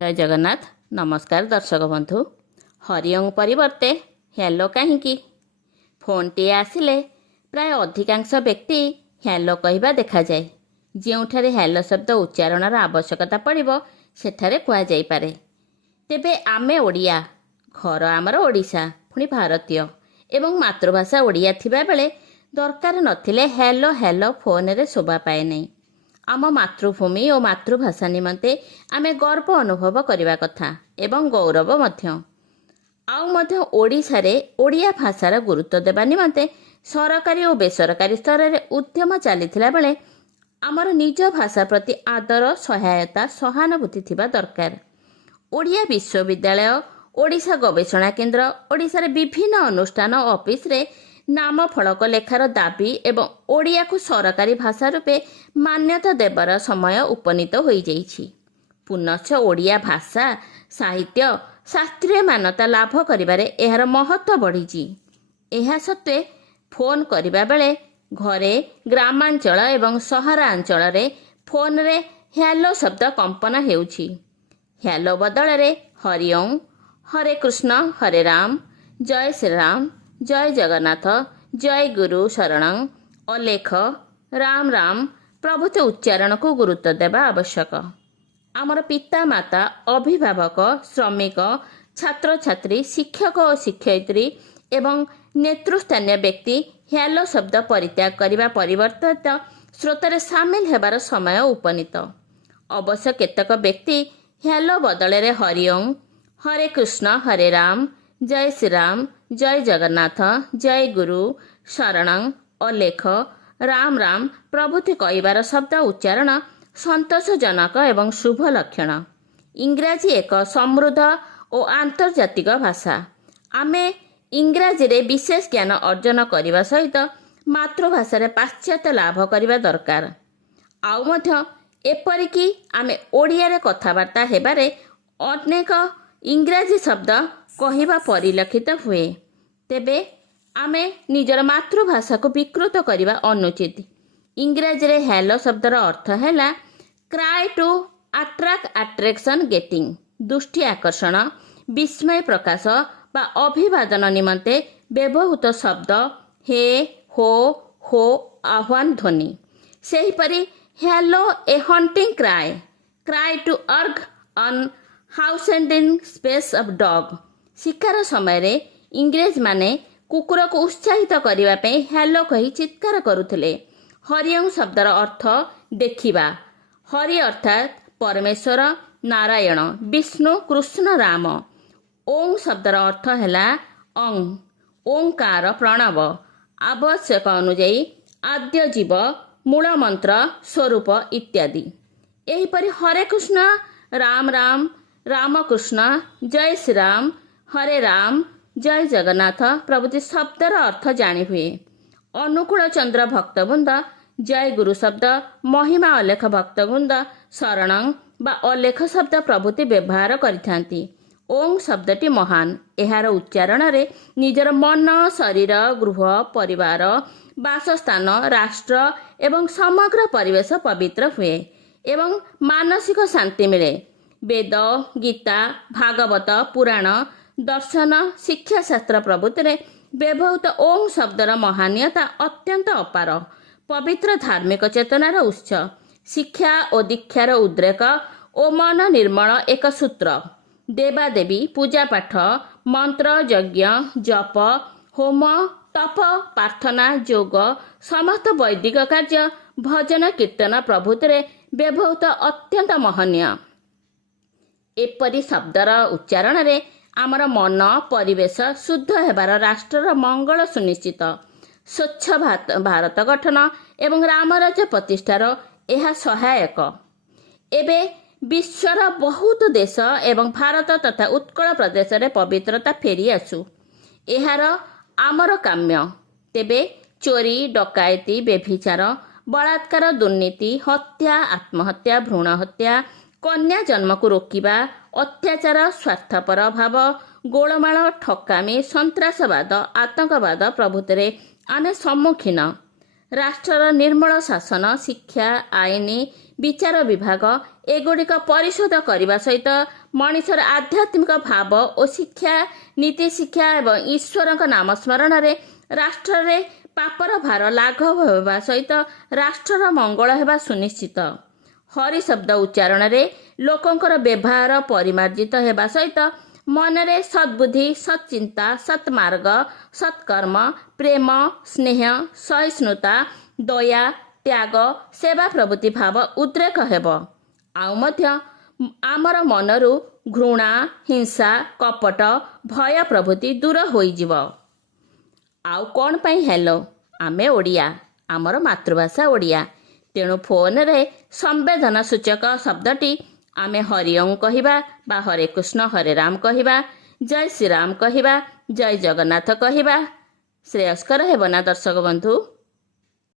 ଜୟ ଜଗନ୍ନାଥ। ନମସ୍କାର ଦର୍ଶକ ବନ୍ଧୁ। ହରିଓಂ ପରିବର୍ତ୍ତେ ହ୍ୟାଲୋ କାହିଁକି? ଫୋନ୍ଟିଏ ଆସିଲେ ପ୍ରାୟ ଅଧିକାଂଶ ବ୍ୟକ୍ତି ହ୍ୟାଲୋ କହିବା ଦେଖାଯାଏ। ଯେଉଁଠାରେ ହ୍ୟାଲୋ ଶବ୍ଦ ଉଚ୍ଚାରଣର ଆବଶ୍ୟକତା ପଡ଼ିବ ସେଠାରେ କୁହାଯାଇପାରେ। ତେବେ ଆମେ ଓଡ଼ିଆ, ଘର ଆମର ଓଡ଼ିଶା, ପୁଣି ଭାରତୀୟ ଏବଂ ମାତୃଭାଷା ଓଡ଼ିଆ ଥିବାବେଳେ ଦରକାର ନଥିଲେ ହ୍ୟାଲୋ ହ୍ୟାଲୋ ଫୋନରେ ଶୋଭା ପାଏ ନାହିଁ। ଆମ ମାତୃଭୂମି ଓ ମାତୃଭାଷା ନିମନ୍ତେ ଆମେ ଗର୍ବ ଅନୁଭବ କରିବା କଥା ଏବଂ ଗୌରବ ମଧ୍ୟ। ଆଉ ମଧ୍ୟ ଓଡ଼ିଶାରେ ଓଡ଼ିଆ ଭାଷାର ଗୁରୁତ୍ୱ ଦେବା ନିମନ୍ତେ ସରକାରୀ ଓ ବେସରକାରୀ ସ୍ତରରେ ଉଦ୍ୟମ ଚାଲିଥିଲା ବେଳେ ଆମର ନିଜ ଭାଷା ପ୍ରତି ଆଦର, ସହାୟତା, ସହାନୁଭୂତି ଥିବା ଦରକାର। ଓଡ଼ିଆ ବିଶ୍ୱବିଦ୍ୟାଳୟ, ଓଡ଼ିଶା ଗବେଷଣା କେନ୍ଦ୍ର, ଓଡ଼ିଶାରେ ବିଭିନ୍ନ ଅନୁଷ୍ଠାନ ଓ ଅଫିସରେ ନାମ ଫଳକ ଲେଖାର ଦାବି ଏବଂ ଓଡ଼ିଆକୁ ସରକାରୀ ଭାଷା ରୂପେ ମାନ୍ୟତା ଦେବାର ସମୟ ଉପନୀତ ହୋଇଯାଇଛି। ପୁନଶ୍ଚ ଓଡ଼ିଆ ଭାଷା, ସାହିତ୍ୟ, ଶାସ୍ତ୍ରୀୟ ମାନ୍ୟତା ଲାଭ କରିବାରେ ଏହାର ମହତ୍ତ୍ୱ ବଢ଼ିଛି। ଏହା ସତ୍ତ୍ୱେ ଫୋନ୍ କରିବା ବେଳେ ଘରେ, ଗ୍ରାମାଞ୍ଚଳ ଏବଂ ସହରାଞ୍ଚଳରେ ଫୋନରେ ହ୍ୟାଲୋ ଶବ୍ଦ କମ୍ପନ ହେଉଛି। ହ୍ୟାଲୋ ବଦଳରେ ହରିଓಂ, ହରେ କୃଷ୍ଣ, ହରେ ରାମ, ଜୟ ଶ୍ରୀରାମ, ଜୟ ଜଗନ୍ନାଥ, ଜୟ ଗୁରୁ ଶରଣଂ, ଅଲେଖ, ରାମ ରାମ ପ୍ରଭୃତି ଉଚ୍ଚାରଣକୁ ଗୁରୁତ୍ୱ ଦେବା ଆବଶ୍ୟକ। ଆମର ପିତାମାତା, ଅଭିଭାବକ, ଶ୍ରମିକ, ଛାତ୍ରଛାତ୍ରୀ, ଶିକ୍ଷକ ଓ ଶିକ୍ଷୟିତ୍ରୀ ଏବଂ ନେତୃସ୍ଥାନୀୟ ବ୍ୟକ୍ତି ହ୍ୟାଲୋ ଶବ୍ଦ ପରିତ୍ୟାଗ କରିବା ପରିବର୍ତ୍ତିତ ସ୍ରୋତରେ ସାମିଲ ହେବାର ସମୟ ଉପନୀତ। ଅବଶ୍ୟ କେତେକ ବ୍ୟକ୍ତି ହ୍ୟାଲୋ ବଦଳରେ ହରିଓಂ, ହରେ କୃଷ୍ଣ, ହରେ ରାମ, ଜୟ ଶ୍ରୀରାମ, ଜୟ ଜଗନ୍ନାଥ, ଜୟ ଗୁରୁ ଶରଣଂ, ଅଲେଖ, ରାମ ରାମ ପ୍ରଭୃତି କହିବାର ଶବ୍ଦ ଉଚ୍ଚାରଣ ସନ୍ତୋଷଜନକ ଏବଂ ଶୁଭ ଲକ୍ଷଣ। ଇଂରାଜୀ ଏକ ସମୃଦ୍ଧ ଓ ଆନ୍ତର୍ଜାତିକ ଭାଷା। ଆମେ ଇଂରାଜୀରେ ବିଶେଷ ଜ୍ଞାନ ଅର୍ଜନ କରିବା ସହିତ ମାତୃଭାଷାରେ ପାଶ୍ଚାତ୍ୟ ଲାଭ କରିବା ଦରକାର। ଆଉ ମଧ୍ୟ ଏପରିକି ଆମେ ଓଡ଼ିଆରେ କଥାବାର୍ତ୍ତା ହେବାରେ ଅନେକ ଇଂରାଜୀ ଶବ୍ଦ କହିବା ପରିଲକ୍ଷିତ ହୁଏ। ତେବେ ଆମେ ନିଜର ମାତୃଭାଷାକୁ ବିକୃତ କରିବା ଅନୁଚିତ। ଇଂରାଜୀରେ ହ୍ୟାଲୋ ଶବ୍ଦର ଅର୍ଥ ହେଲା cry to attract, attraction, getting, ଦୃଷ୍ଟି ଆକର୍ଷଣ, ବିସ୍ମୟ ପ୍ରକାଶ ବା ଅଭିବାଦନ ନିମନ୍ତେ ବ୍ୟବହୃତ ଶବ୍ଦ ହେ, ହୋ, ହୋ ଆହ୍ୱାନ ଧ୍ୱନି। ସେହିପରି hallo a hunting cry, cry to urge on ହାଉସେଣ୍ଡିଂ ସ୍ପେସ୍ ଅଫ୍ ଡଗ୍। ଶିକାର ସମୟରେ ଇଂରେଜମାନେ କୁକୁରକୁ ଉତ୍ସାହିତ କରିବା ପାଇଁ ହ୍ୟାଲୋ କହି ଚିତ୍କାର କରୁଥିଲେ। ହରିଓಂ ଶବ୍ଦର ଅର୍ଥ ଦେଖିବା। ହରି ଅର୍ଥାତ୍ ପରମେଶ୍ୱର, ନାରାୟଣ, ବିଷ୍ଣୁ, କୃଷ୍ଣ, ରାମ। ଓଂ ଶବ୍ଦର ଅର୍ଥ ହେଲା ଅଂ, ଓଂକାର, ପ୍ରଣବ, ଆବଶ୍ୟକ ଅନୁଯାୟୀ, ଆଦ୍ୟ ଜୀବ, ମୂଳମନ୍ତ୍ର, ସ୍ୱରୂପ ଇତ୍ୟାଦି। ଏହିପରି ହରେ କୃଷ୍ଣ, ରାମ ରାମ, ରାମକୃଷ୍ଣ, ଜୟ ଶ୍ରୀରାମ, ହରେ ରାମ, ଜୟ ଜଗନ୍ନାଥ ପ୍ରଭୃତି ଶବ୍ଦର ଅର୍ଥ ଜାଣିହୁଏ। ଅନୁକୂଳ ଚନ୍ଦ୍ର ଭକ୍ତବୃନ୍ଦ ଜୟ ଗୁରୁ ଶବ୍ଦ, ମହିମା ଅଲେଖ ଭକ୍ତବୃନ୍ଦ ଶରଣଂ ବା ଅଲେଖ ଶବ୍ଦ ପ୍ରଭୃତି ବ୍ୟବହାର କରିଥାନ୍ତି। ଓଂ ଶବ୍ଦଟି ମହାନ। ଏହାର ଉଚ୍ଚାରଣରେ ନିଜର ମନ, ଶରୀର, ଗୃହ, ପରିବାର, ବାସସ୍ଥାନ, ରାଷ୍ଟ୍ର ଏବଂ ସମଗ୍ର ପରିବେଶ ପବିତ୍ର ହୁଏ ଏବଂ ମାନସିକ ଶାନ୍ତି ମିଳେ। ବେଦ, ଗୀତା, ଭାଗବତ, ପୁରାଣ, ଦର୍ଶନ, ଶିକ୍ଷାଶାସ୍ତ୍ର ପ୍ରଭୃତିରେ ବ୍ୟବହୃତ ଓଂ ଶବ୍ଦର ମହାନୀୟତା ଅତ୍ୟନ୍ତ ଅପାର। ପବିତ୍ର ଧାର୍ମିକ ଚେତନାର ଉତ୍ସ, ଶିକ୍ଷା ଓ ଦୀକ୍ଷାର ଉଦ୍ରେକ ଓ ମନ ନିର୍ମଳ ଏକ ସୂତ୍ର। ଦେବାଦେବୀ, ପୂଜାପାଠ, ମନ୍ତ୍ର, ଯଜ୍ଞ, ଜପ, ହୋମ, ତପ, ପ୍ରାର୍ଥନା, ଯୋଗ, ସମସ୍ତ ବୈଦିକ କାର୍ଯ୍ୟ, ଭଜନ, କୀର୍ତ୍ତନ ପ୍ରଭୃତିରେ ବ୍ୟବହୃତ ଅତ୍ୟନ୍ତ ମହନୀୟ। ଏପରି ଶବ୍ଦର ଉଚ୍ଚାରଣରେ ଆମର ମନ, ପରିବେଶ ଶୁଦ୍ଧ ହେବାର, ରାଷ୍ଟ୍ରର ମଙ୍ଗଳ ସୁନିଶ୍ଚିତ, ସ୍ୱଚ୍ଛ ଭାରତ ଗଠନ ଏବଂ ରାମରାଜ୍ୟ ପ୍ରତିଷ୍ଠାର ଏହା ସହାୟକ। ଏବେ ବିଶ୍ୱର ବହୁତ ଦେଶ ଏବଂ ଭାରତ ତଥା ଉତ୍କଳ ପ୍ରଦେଶରେ ପବିତ୍ରତା ଫେରିଆସୁ, ଏହାର ଆମର କାମ୍ୟ। ତେବେ ଚୋରି, ଡକାୟତି, ବ୍ୟଭିଚାର, ବଳାତ୍କାର, ଦୁର୍ନୀତି, ହତ୍ୟା, ଆତ୍ମହତ୍ୟା, ଭ୍ରୂଣ ହତ୍ୟା, କନ୍ୟା ଜନ୍ମକୁ ରୋକିବା, ଅତ୍ୟାଚାର, ସ୍ୱାର୍ଥପର ଭାବ, ଗୋଳମାଳ, ଠକାମି, ସନ୍ତ୍ରାସବାଦ, ଆତଙ୍କବାଦ ପ୍ରଭୃତିରେ ଆମେ ସମ୍ମୁଖୀନ। ରାଷ୍ଟ୍ରର ନିର୍ମଳ ଶାସନ, ଶିକ୍ଷା, ଆଇନ, ବିଚାର ବିଭାଗ ଏଗୁଡ଼ିକ ପରିଶୋଧ କରିବା ସହିତ ମଣିଷର ଆଧ୍ୟାତ୍ମିକ ଭାବ ଓ ଶିକ୍ଷା, ନୀତି ଶିକ୍ଷା ଏବଂ ଈଶ୍ୱରଙ୍କ ନାମ ସ୍ମରଣରେ ରାଷ୍ଟ୍ରରେ ପାପର ଭାର ଲାଘବ ହେବା ସହିତ ରାଷ୍ଟ୍ରର ମଙ୍ଗଳ ହେବା ସୁନିଶ୍ଚିତ। ହରି ଶବ୍ଦ ଉଚ୍ଚାରଣରେ ଲୋକଙ୍କର ବ୍ୟବହାର ପରିମାର୍ଜିତ ହେବା ସହିତ ମନରେ ସଦ୍ବୁଦ୍ଧି, ସତ୍ଚିନ୍ତା, ସତ୍ମାର୍ଗ, ସତ୍କର୍ମ, ପ୍ରେମ, ସ୍ନେହ, ସହିଷ୍ଣୁତା, ଦୟା, ତ୍ୟାଗ, ସେବା ପ୍ରଭୃତି ଭାବ ଉଦ୍ରେକ ହେବ। ଆଉ ମଧ୍ୟ ଆମର ମନରୁ ଘୃଣା, ହିଂସା, କପଟ, ଭୟ ପ୍ରଭୃତି ଦୂର ହୋଇଯିବ। ଆଉ କ'ଣ ପାଇଁ ହେଲୋ? ଆମେ ଓଡ଼ିଆ, ଆମର ମାତୃଭାଷା ଓଡ଼ିଆ। ତେଣୁ ଫୋନରେ ସମ୍ବେଦନା ସୂଚକ ଶବ୍ଦଟି ଆମେ ହରି ଓଁ କହିବା ବା ହରେ କୃଷ୍ଣ ହରେ ରାମ କହିବା, ଜୟ ଶ୍ରୀରାମ କହିବା, ଜୟ ଜଗନ୍ନାଥ କହିବା ଶ୍ରେୟସ୍କର ହେବ ନା ଦର୍ଶକ ବନ୍ଧୁ?